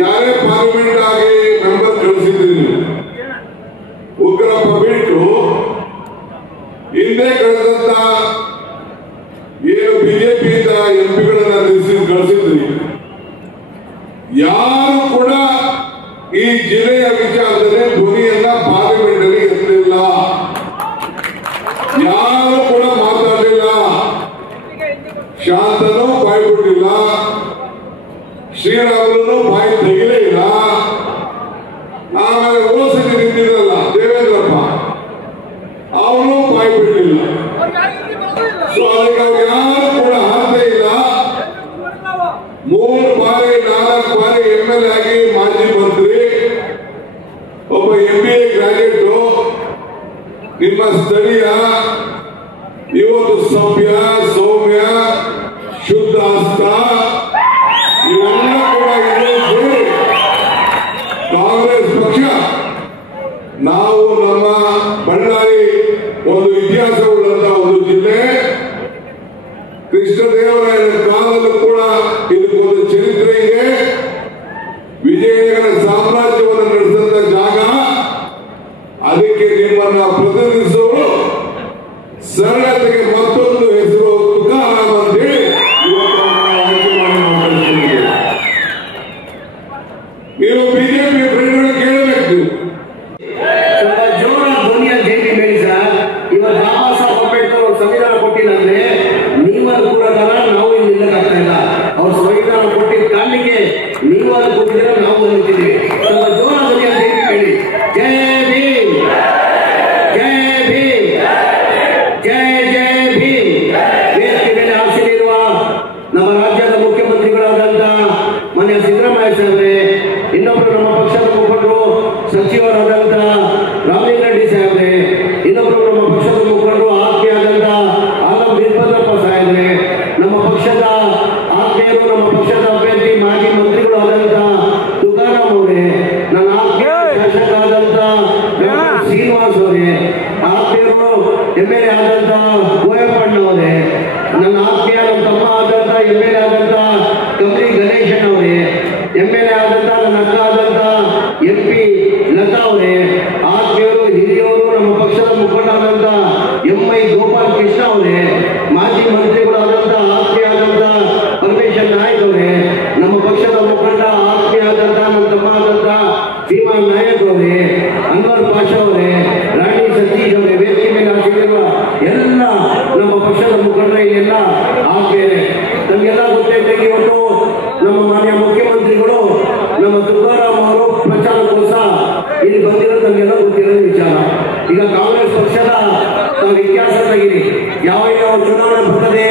ಯಾರೇ ಪಾರ್ಲಿಮೆಂಟ್ ಆಗಿ ಮೆಂಬರ್ ಕಳಿಸಿದ್ರಿ, ಉಗ್ರಪ್ಪ ಬಿಟ್ಟು ಹಿಂದೆ ಕಳೆದಂತ ಏನು ಬಿಜೆಪಿಯಿಂದ MP ಕಳಿಸಿದ್ರಿ, ಯಾರು ಕೂಡ ಈ ಜಿಲ್ಲೆಯ ವಿಚಾರದಲ್ಲಿ ಧ್ವನಿಯನ್ನ ಪಾರ್ಲಿಮೆಂಟ್ ಅಲ್ಲಿ ಎತ್ತಲಿಲ್ಲ, ಯಾರು ಕೂಡ ಮಾತಾಡಲಿಲ್ಲ, ಶಾಂತನೂ ಬಾಯ್ಬಿಟ್ಟಿಲ್ಲ, ಶ್ರೀರಾಮನು ಬಾಯಿ ತೆಗಿಲೇ ಇಲ್ಲ. ಆಮೇಲೆ ಓಸತಿ ನಿಂತಿರಲ್ಲ ದೇವೇಂದ್ರಪ್ಪ, ಅವನು ಬಾಯಿ ಬಿಡಲಿಲ್ಲ. ಸೊ ಅದಕ್ಕೆ ಅವ್ರು ಯಾರು ಕೂಡ ಹಾಕೇ ಇಲ್ಲ. 3 ಬಾರಿ 4 ಬಾರಿ MLA ಆಗಿ ಮಾಜಿ ಮಂತ್ರಿ, ಒಬ್ಬ MBA ಗ್ರಾಜುಯೇಟು, ನಿಮ್ಮ ಸ್ಥಳೀಯ, ಇವತ್ತು ಸಭ್ಯ ಸೌಮ್ಯ ಶುದ್ಧ ಹಸ್ತ, ಇವೆಲ್ಲ ಕೂಡ ಇದೆ ಸೇರಿ ಕಾಂಗ್ರೆಸ್ ಪಕ್ಷ. ನಾವು ನಮ್ಮ ಬಳ್ಳಾರಿ ಒಂದು ಇತಿಹಾಸವುಳ್ಳಂತಹ ಒಂದು ಜಿಲ್ಲೆ, ಕೃಷ್ಣದೇವರಾಯನ ಕಾಲದಲ್ಲೂ ಕೂಡ ಇದಕ್ಕೊಂದು ಚರಿತ್ರೆ ಇದೆ. ವಿಜಯನಗರ ಸಾಮ್ರಾಜ್ಯವನ್ನು ನಡೆಸಿದ ಜಾಗ, ಅದಕ್ಕೆ ನಿಮ್ಮನ್ನ ಪ್ರತಿನಿಧಿಸುವವರು ಸರಳತೆಗೆ ಮತ್ತೊಂದು ಹೆಸರು ತುಕಾರಾಮ್ ಅಂತೇಳಿ ಇವತ್ತು ಆಯ್ಕೆ ಮಾಡಿ ಮಾತಾಡ್ತಿದ್ದೀವಿ. ನೀವು ಬಿಜೆಪಿ ಫ್ರೆಂಡ್ಗಳು ಕೇಳಬೇಕು, ಜೋರ ಧ್ವನಿಯ ಜಯಂತಿ ಹೇಳಿ ಸರ್. ಇವತ್ತು ಬಾಬಾ ಸಾಹೇಬ್ ಅಂಬೇಡ್ಕರ್ ಸಂವಿಧಾನ ಕೊಟ್ಟಿಲ್ಲ ಅಂದ್ರೆ ನೀವಲ್ಲಿ ಕೂಡೋದಲ್ಲ, ನಾವು ಇಲ್ಲಿ ನಿಲ್ಲಕ್ಕಾಗ್ತಾ ಇಲ್ಲ. ಅವ್ರ ಸಂವಿಧಾನ ಕೊಟ್ಟಿದ್ದ ಕಾರಣಕ್ಕೆ ನೀವಲ್ಲಿ ಕೂತಿದ್ರೆ ನಾವು ನಿಂತಿದ್ದೀವಿ. ಸ್ವಲ್ಪ ಜೋರ ಧ್ವನಿಯ ಜಯಂತಿ ಹೇಳಿ. ಜೈ ಭೀಮ್, ಜೈ ಭೀಮ್, ಜೈ ಜೈ ಭೀಮ್. ವೇದಿಕೆ ಮೇಲೆ ಆಸೀನಿರುವ ನಮ್ಮ ರಾಜ್ಯದ ಮುಖ್ಯಮಂತ್ರಿಗಳಾದಂತ ಮಾನ್ಯ ಸಿದ್ದರಾಮಯ್ಯ ಸಾಹೇಬ್ರೆ, ಇನ್ನೊಬ್ಬರು ನಮ್ಮ ಪಕ್ಷದ ಮುಖಂಡರು ಸಚಿವರಾದಂತ ರಾಮಲಿಂಗ ರೆಡ್ಡಿ ಸಾಹೇಬ್ರೆ, ಇನ್ನೊಬ್ಬರು ನಮ್ಮ ಪಕ್ಷದ ಮುಖಂಡರು ಆತ್ಮೀಯಾದಂತ ಆಲಂ ವೀರಭದ್ರಪ್ಪ ಸಾಹೇಬ್ರೆ, ನಮ್ಮ ಪಕ್ಷದ ಆತ್ಮೀಯರು, ನಮ್ಮ ಪಕ್ಷದ ಅಭ್ಯರ್ಥಿ ಮಾಜಿ ಮಂತ್ರಿಗಳು ಆದಂತ ತುಕಾರಾಮ್ ಅವರೇ, ನನ್ನ ಆತ್ಮೀಯ ಶಾಸಕ ಆದಂತ ಶ್ರೀನಿವಾಸ್ ಅವರೇ, ಆತ್ಮೀಯರು MLA ಆದಂತ ಗೋಯಪ್ಪಣ್ಣ ಅವರೇ, ನನ್ನ ಆತ್ಮೀಯ ನಮ್ಮ ತಮ್ಮ ಆದಂತ MLA ಆದಂತ ಕಂಪ್ಲಿ ಗಣೇಶನ್ ಅವರೇ, MLA ಆದಂತ ನನ್ನ ಅಕ್ಕ ಆದಂತ MP ಲತಾ ಅವರೇ, ಆತ್ಮೀಯರು ಹಿರಿಯವರು ನಮ್ಮ ಪಕ್ಷದ ಮುಖಂಡರಾದಂತ MI ಗೋಪಾಲ್ ಕೃಷ್ಣ ಅವರೇ, ಮಾಜಿ ಮಂತ್ರಿಗಳಾದಂತ ಆತ್ಮೀಯ ಆದಂತ ಪರಮೇಶ್ವರ್ ನಾಯಕ್ ಅವರೇ, ನಮ್ಮ ಪಕ್ಷದ ಮುಖಂಡ ಆತ್ಮೀಯ ಆದಂತ ನಮ್ಮ ತಮ್ಮ ಆದಂತ ಭೀಮಾ ನಾಯಕ್ ಅವರೇ, ಅನ್ವರ್ ಪಾಷಾ ಅವರೇ, ರಾಣಿ ಸತೀಶ್ ಅವರೇ, ವೇದಿಕೆ ಮೇಲೆ ಹಾಕಿರುವ ಎಲ್ಲ ನಮ್ಮ ಪಕ್ಷದ ಮುಖಂಡರ ಇಲ್ಲೆಲ್ಲ ಆತ್ಮೀಯರೇ, ನಮಗೆಲ್ಲ ಗೊತ್ತೈತೆ ಇವತ್ತು ನಮ್ಮ ಮಾನ್ಯ ಮುಖ್ಯಮಂತ್ರಿಗಳು ನಮ್ಮ ತುಕಾರಾಮ್ ಅವರು ಪ್ರಚಾರಕ್ಕೋಸ್ಕರ ಇಲ್ಲಿ ಬಂದಿರೋದು ನಮಗೆಲ್ಲ ಗೊತ್ತಿರೋದು ವಿಚಾರ. ಈಗ ಕಾಂಗ್ರೆಸ್ ಪಕ್ಷದ ನಾವು ಇತಿಹಾಸದಾಗಿರಿ, ಯಾವ ಯಾವ ಚುನಾವಣೆ ಬರ್ತದೆ,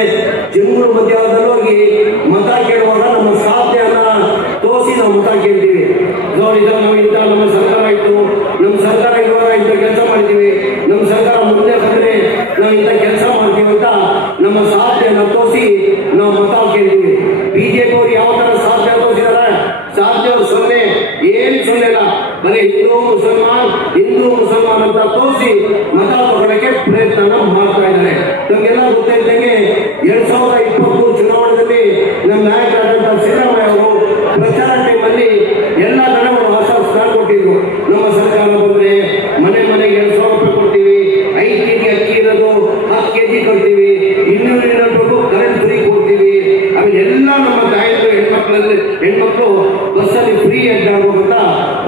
ಜಂಗೂರು ಮಧ್ಯದಲ್ಲಿ ಹೋಗಿ ಮತ ಕೇಳುವಾಗ ನಮ್ಮ ಸಾಧನೆಯನ್ನ ತೋರಿಸಿ ನಾವು ಮತ ಕೇಳ್ತೀವಿ. ನಾವು ಇಂಥ ನಮ್ಮ ಸರ್ಕಾರ ಇತ್ತು, ನಮ್ಮ ಸರ್ಕಾರ ಇರುವಾಗ ಇಂಥ ಕೆಲಸ ಮಾಡ್ತೀವಿ, ನಮ್ಮ ಸರ್ಕಾರ ಮುಂದೆ ಬಂದ್ರೆ ನಾವು ಇಂಥ ಕೆಲಸ ಮಾಡ್ತೀವಿ ಅಂತ ನಮ್ಮ ಸಾಧನೆಯನ್ನ ತೋರಿಸಿ ನಾವು ಮತ ಕೇಳ್ತೀವಿ. ಬಿಜೆಪಿ ಅವರು ಯಾವ ತರ ಸಾಧನೆ ತೋರಿಸಿದಾರೆ? ಸಾಧ್ಯ 0, ಏನು 0 ಇಲ್ಲ, ಬರೀ ಹಿಂದೂ ಮುಸಲ್ಮಾನ್ ಅಂತ ತೋರಿಸಿ ಮತ ತಗೊಳ್ಳಕ್ಕೆ ಪ್ರಯತ್ನ ಮಾಡ್ತಾ ಇದ್ದಾರೆ. ನಮಗೆಲ್ಲ ಗೊತ್ತಿದ್ದಂಗೆ 2023 ಚುನಾವಣೆಯಲ್ಲಿ ನಮ್ಮ ನಾಯಕರಾದಂತಹ ಸಿದ್ದರಾಮಯ್ಯ ಅವರು ಪ್ರಚಾರ ಟೈಮಲ್ಲಿ ಸಿದ್ದರಾಮಯ್ಯವರು ಬಸ್ಸಲ್ಲಿ ಫ್ರೀ ಅಡ್ಡಾಡುವಂತ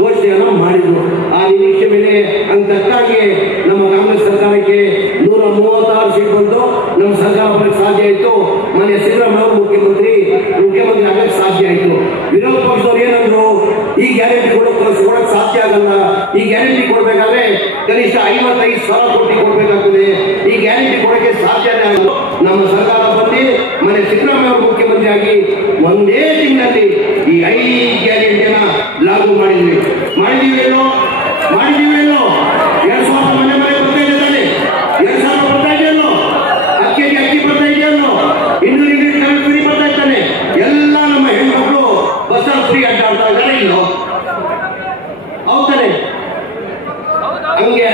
ಘೋಷಣೆಯನ್ನು ಮಾಡಿದ್ರು. ಆ ನಿರೀಕ್ಷೆ ಮೇಲೆ ಅಂತಕ್ಕಾಗಿ ನಮ್ಮ ಕಾಂಗ್ರೆಸ್ ಸರ್ಕಾರಕ್ಕೆ 136 ಸೀಟ್ ಬಂದು ನಮ್ಮ ಸರ್ಕಾರ ಬರಕ್ಕೆ ಸಾಧ್ಯ ಆಯಿತು. ಮನೆ ಸಿದ್ದರಾಮಯ್ಯ ಅವರು ಮುಖ್ಯಮಂತ್ರಿ ಆಗಕ್ಕೆ ಸಾಧ್ಯ ಆಯಿತು. ವಿರೋಧ ಪಕ್ಷದವ್ರು ಏನಂದ್ರು, ಈ ಗ್ಯಾರಂಟಿ ಕೊಡಕ್ ಸಾಧ್ಯ ಆಗಲ್ಲ, ಈ ಗ್ಯಾರಂಟಿ ಕೊಡ್ಬೇಕಾದ್ರೆ ಕನಿಷ್ಠ 55,000 ಕೋಟಿ ಕೊಡ್ಬೇಕಾಗ್ತದೆ, ಈ ಗ್ಯಾರಂಟಿ ಕೊಡಕ್ಕೆ ಸಾಧ್ಯನೇ ಆಗಲ್ಲ. ನಮ್ಮ ಸರ್ಕಾರ ಬಂದು ಮನೆ ಸಿದ್ದರಾಮಯ್ಯ ಅವರು ಮುಖ್ಯಮಂತ್ರಿ ಆಗಿ ಒಂದೇ ತಿಂಗಳಲ್ಲಿ ಈ 5 ಗ್ಯಾರಂಟಿಯನ್ನ ಲಾಗು ಮಾಡಿದ್ವಿ. ಮಾಡಿದೀವೇನೋ 2,000 ಮನೆ ಬರ್ತಾ ಇದೆ ತಾನೆ, 2,000 ಬರ್ತಾ ಇದೆಯಲ್ಲೋ, 10 ಕೆಜಿ ಅಕ್ಕಿ ಬರ್ತಾ ಇದೆಯಲ್ಲೋ, 200 ಯೂನಿಟ್ ಕರೆಂಟ್ ಫ್ರೀ ಬರ್ತಾ ಇದ್ದಾನೆ. ಎಲ್ಲ ನಮ್ಮ ಹೆಣ್ಮಕ್ಳು ಬಸ್ಸಲ್ಲಿ ಫ್ರೀ ಅಡ್ಡಾಡ್ತಾ ಇದ್ದಾರೆ. ಇಲ್ಲೋ ಹೌದಾನೆ? ಹಂಗೆ